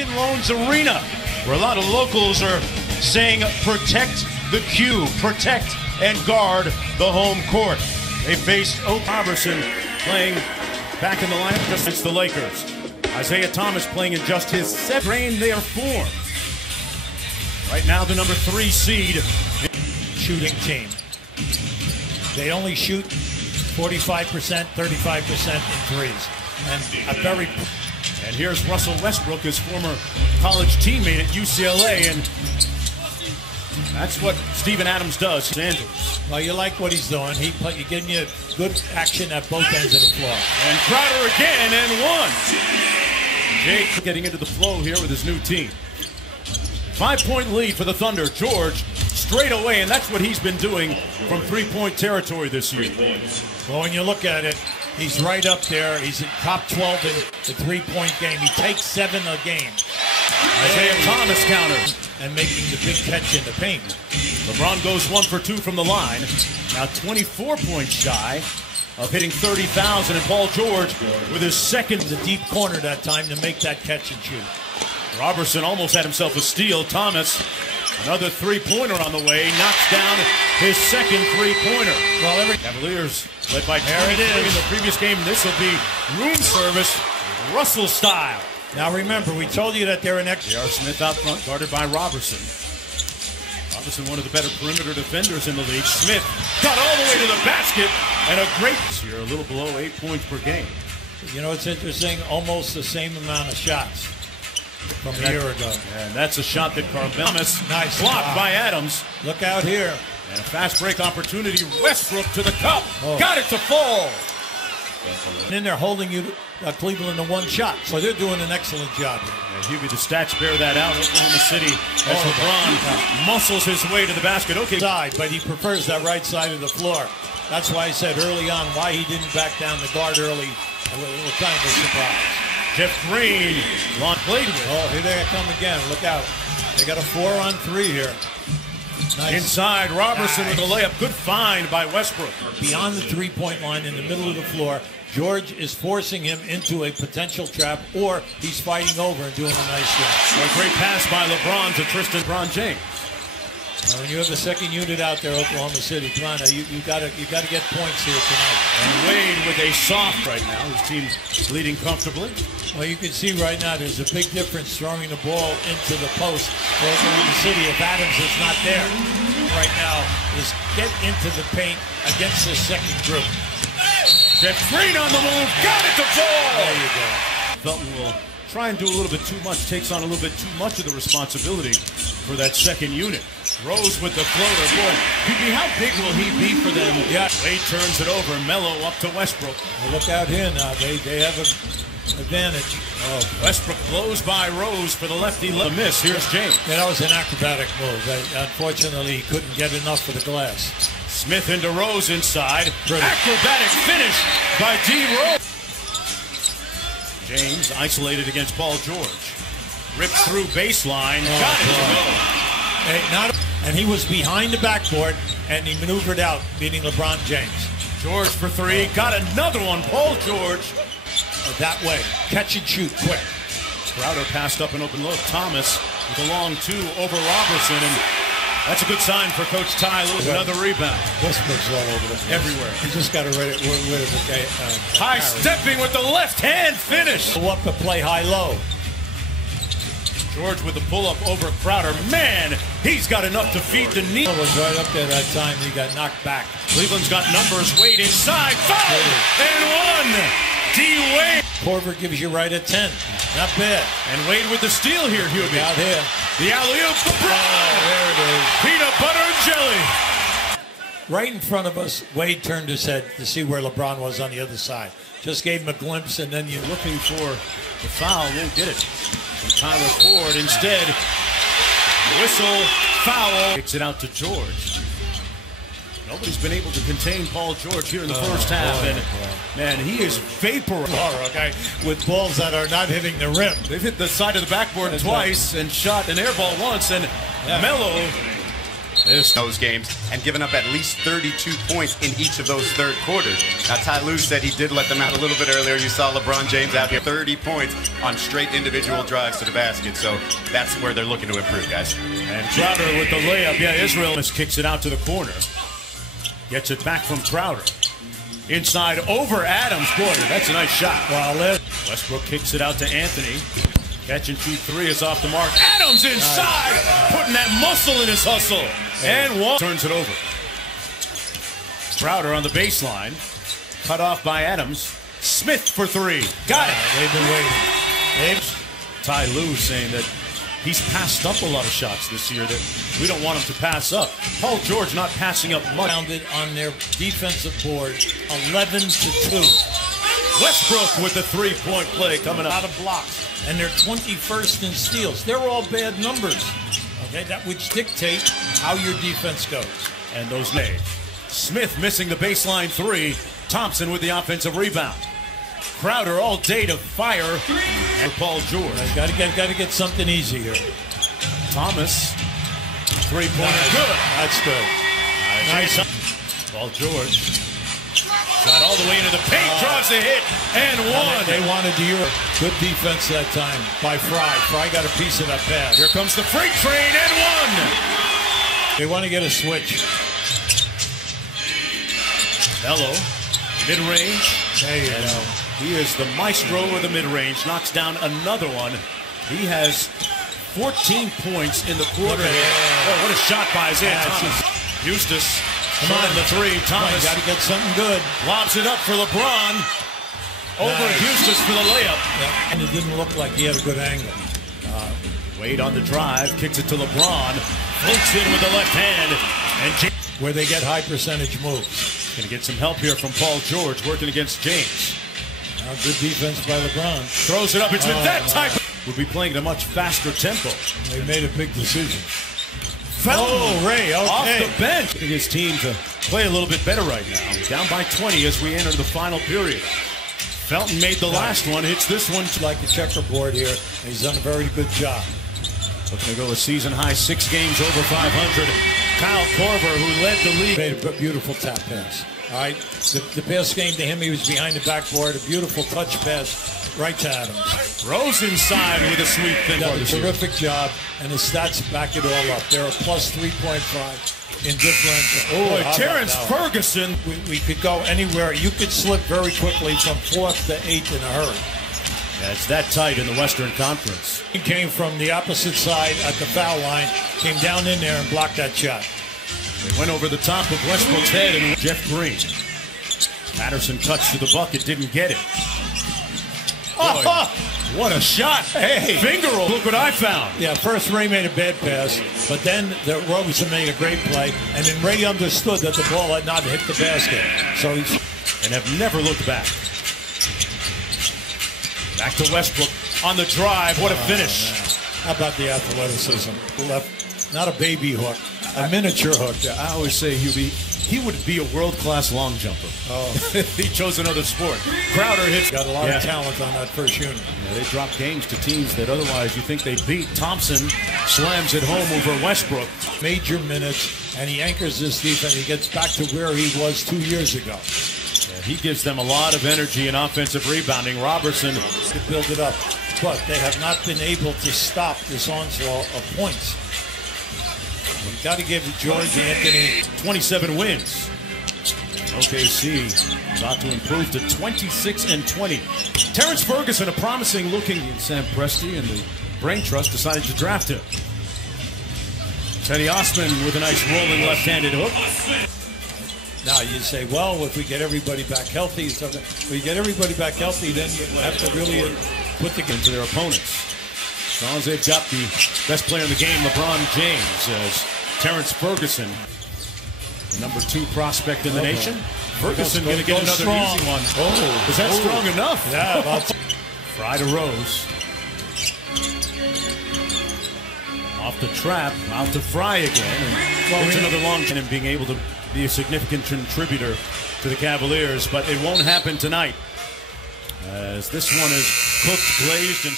Quicken Loans Arena, where a lot of locals are saying protect the Q, protect and guard the home court. They faced Robertson playing back in the lineup just against the Lakers. Isaiah Thomas playing in just his seventh drain their form. Right now the number 3 seed. Shooting team. They only shoot 45%, 35% in threes. And here's Russell Westbrook, his former college teammate at UCLA, and that's what Steven Adams does. Well, you like what he's doing. He's giving you good action at both ends of the floor. And Crowder again, and one. Jake getting into the flow here with his new team. 5-point lead for the Thunder. George straight away, and that's what he's been doing from three-point territory this year. Well, when you look at it, he's right up there. He's in top 12 in the three-point game. He takes 7 a game. Isaiah Thomas counters. And making the big catch in the paint. LeBron goes 1 for 2 from the line. Now 24 points shy of hitting 30,000, and Paul George with his second. The deep corner that time to make that catch and shoot. Robertson almost had himself a steal. Thomas, another three-pointer on the way, knocks down his second three-pointer. Well, Cavaliers led by 23 in the previous game. This will be room service, Russell style. Now remember, we told you that they're an extra. J.R. Smith out front, guarded by Robertson. Robertson, one of the better perimeter defenders in the league. Smith got all the way to the basket, and a great here, a little below 8 points per game. You know, it's interesting, almost the same amount of shots from a year ago. And that's a shot that Carmelis nice blocked by Adams. Look out here. And a fast break opportunity. Westbrook to the cup. Oh. Got it to fall. And then they're holding you, Cleveland, to 1 shot. So they're doing an excellent job here. Yeah, Hughie, the stats bear that out. Oklahoma City as LeBron muscles his way to the basket. Okay. Side, but he prefers that right side of the floor. That's why I said early on why he didn't back down the guard early. A little kind of a surprise. Jeff Green, long played with. Oh, here they come again. Look out. They got a 4-on-3 here. Nice. Inside, Robertson with a layup. Good find by Westbrook. Beyond the three-point line in the middle of the floor, George is forcing him into a potential trap, or he's fighting over and doing a nice job. A great pass by LeBron to LeBron James. Now, when you have the second unit out there, Oklahoma City, come on, now, you got to get points here tonight. And Wade with a soft right now. His team leading comfortably. Well, you can see right now there's a big difference throwing the ball into the post for Oklahoma City if Adams is not there. Right now is get into the paint against the second group. Jeff Green on the move, got it to fall. There you go. Felton will try and do a little bit too much, takes on a little bit too much of the responsibility for that second unit. Rose with the floater. Boy, how big will he be for them? Yeah. Wade turns it over. Melo up to Westbrook. Well, look out here now. They have an advantage. Oh, Westbrook blows by Rose for the lefty. The miss. Here's James. Yeah, that was an acrobatic move. Unfortunately, he couldn't get enough for the glass. Smith into Rose inside. Pretty. Acrobatic finish by D. Rose. James isolated against Paul George. Ripped through baseline. Got it to go. And he was behind the backboard, and he maneuvered out, beating LeBron James. George for 3. Got another one. Paul George. That way. Catch and shoot quick. Crowder passed up an open look. Thomas with a long 2 over Robertson, and that's a good sign for Coach Ty Lewis. Another rebound. Westbrook's all over the everywhere. He just got to rid of the guy. High stepping with the left hand finish. Go up to play high-low. George with the pull-up over Crowder. Man, he's got enough to feed the knee. Was right up there that time. He got knocked back. Cleveland's got numbers. Wade inside. Foul! And 1. D. Wade. Korver gives you right at 10. Not bad. And Wade with the steal here, Hughie. Out here. The alley-oop. There it is. Peanut butter and jelly. Right in front of us, Wade turned his head to see where LeBron was on the other side. Just gave him a glimpse, and then you're looking for the foul. Won't get it. And Tyler Ford instead. Whistle, foul. Kicks it out to George. Nobody's been able to contain Paul George here in the first half. And man, he is vaporized. Okay, with balls that are not hitting the rim. They've hit the side of the backboard twice and shot an air ball once. And Melo those games and given up at least 32 points in each of those third quarters. Now, Ty Lue said he did let them out a little bit earlier. You saw LeBron James out here, 30 points on straight individual drives to the basket. So that's where they're looking to improve, guys. And Crowder with the layup. Yeah, Israel kicks it out to the corner. Gets it back from Crowder. Inside over Adams. Boy, that's a nice shot. Well, Westbrook kicks it out to Anthony. Catch and shoot three is off the mark. Adams inside, putting that muscle in his hustle. And one turns it over. Crowder on the baseline. Cut off by Adams. Smith for three. Got it. They've been waiting. Ty Lue saying that he's passed up a lot of shots this year that we don't want him to pass up. Paul George not passing up much. Founded on their defensive board, 11-2. Westbrook with the three-point play coming up. Out of blocks. And they're 21st in steals. They're all bad numbers. Okay, that would dictate how your defense goes. And those made. Smith missing the baseline three. Thompson with the offensive rebound. Crowder all day to fire. And Paul George. Got to get something easy here. Thomas, three-pointer, good. That's good. Nice. Paul George. Shot all the way into the paint, draws the hit, and one. They wanted the Euro. Good defense that time by Fry. Fry got a piece of that pass. Here comes the freight train, and one. They want to get a switch. Bello, mid-range. There you go. He is the maestro of the mid-range. Knocks down another one. He has 14 points in the quarter. Oh, what a shot by Isaiah Thomas. Eustace. Come on, the three. Thomas got to get something good. Lobs it up for LeBron. Over Eustace for the layup. Yeah. And it didn't look like he had a good angle. Wade on the drive, kicks it to LeBron. Floats in with the left hand. And where they get high percentage moves. Going to get some help here from Paul George working against James. Good defense by LeBron. Throws it up. It's been that type of... We'll be playing at a much faster tempo. They made a big decision. Oh, Ray, okay. Off the bench. His team to play a little bit better right now. Down by 20 as we enter the final period. Felton made the last one, hits this one. Like a checkerboard here. He's done a very good job. Looking to go a season-high 6 games over 500. Kyle Korver, who led the league. Made a beautiful tap pass. All right, the pass came to him. He was behind the backboard. A beautiful touch pass right to Adams. Rose inside with a sweep. Done a terrific job, and the stats back it all up. They're a plus 3.5 in differential. Oh, Terrence Ferguson. We could go anywhere. You could slip very quickly from 4th to 8th in a hurry. Yeah, it's that tight in the Western Conference. He came from the opposite side at the foul line, came down in there and blocked that shot. They went over the top of Westbrook's head and Jeff Green. Patterson touched to the bucket, didn't get it. Oh, what a shot. Hey, finger roll. Look what I found. Yeah, first Ray made a bad pass, but then Roberson made a great play, and then Ray understood that the ball had not hit the basket. So and have never looked back. Back to Westbrook on the drive. What a finish. Man. How about the athleticism? Left, not a baby hook, a miniature hook. Yeah, I always say he would be a world-class long jumper. Oh. He chose another sport. Crowder hits. Got a lot of talent on that first unit. Yeah, they drop games to teams that otherwise you think they beat. Thompson slams it home over Westbrook. Major minutes, and he anchors this defense. He gets back to where he was 2 years ago. Yeah, he gives them a lot of energy in offensive rebounding. Robertson could build it up, but they have not been able to stop this onslaught of points. We've got to give George Anthony 27 wins. OKC about to improve to 26-20. Terrence Ferguson, a promising looking Sam Presti, and the Brain Trust decided to draft him. Teddy Osman with a nice rolling left-handed hook. Now you say, well, if we get everybody back healthy, if we get everybody back healthy, then you have to really put the game to their opponents. As long as they've got the best player in the game, LeBron James, as Terrence Ferguson, the number 2 prospect in the nation. Ferguson going to get another strong. Easy one. Oh, is that strong enough? Yeah. Fry to Rose. Off the trap, out to Fry again. And it's another long and being able to be a significant contributor to the Cavaliers, but it won't happen tonight, as this one is cooked, glazed, and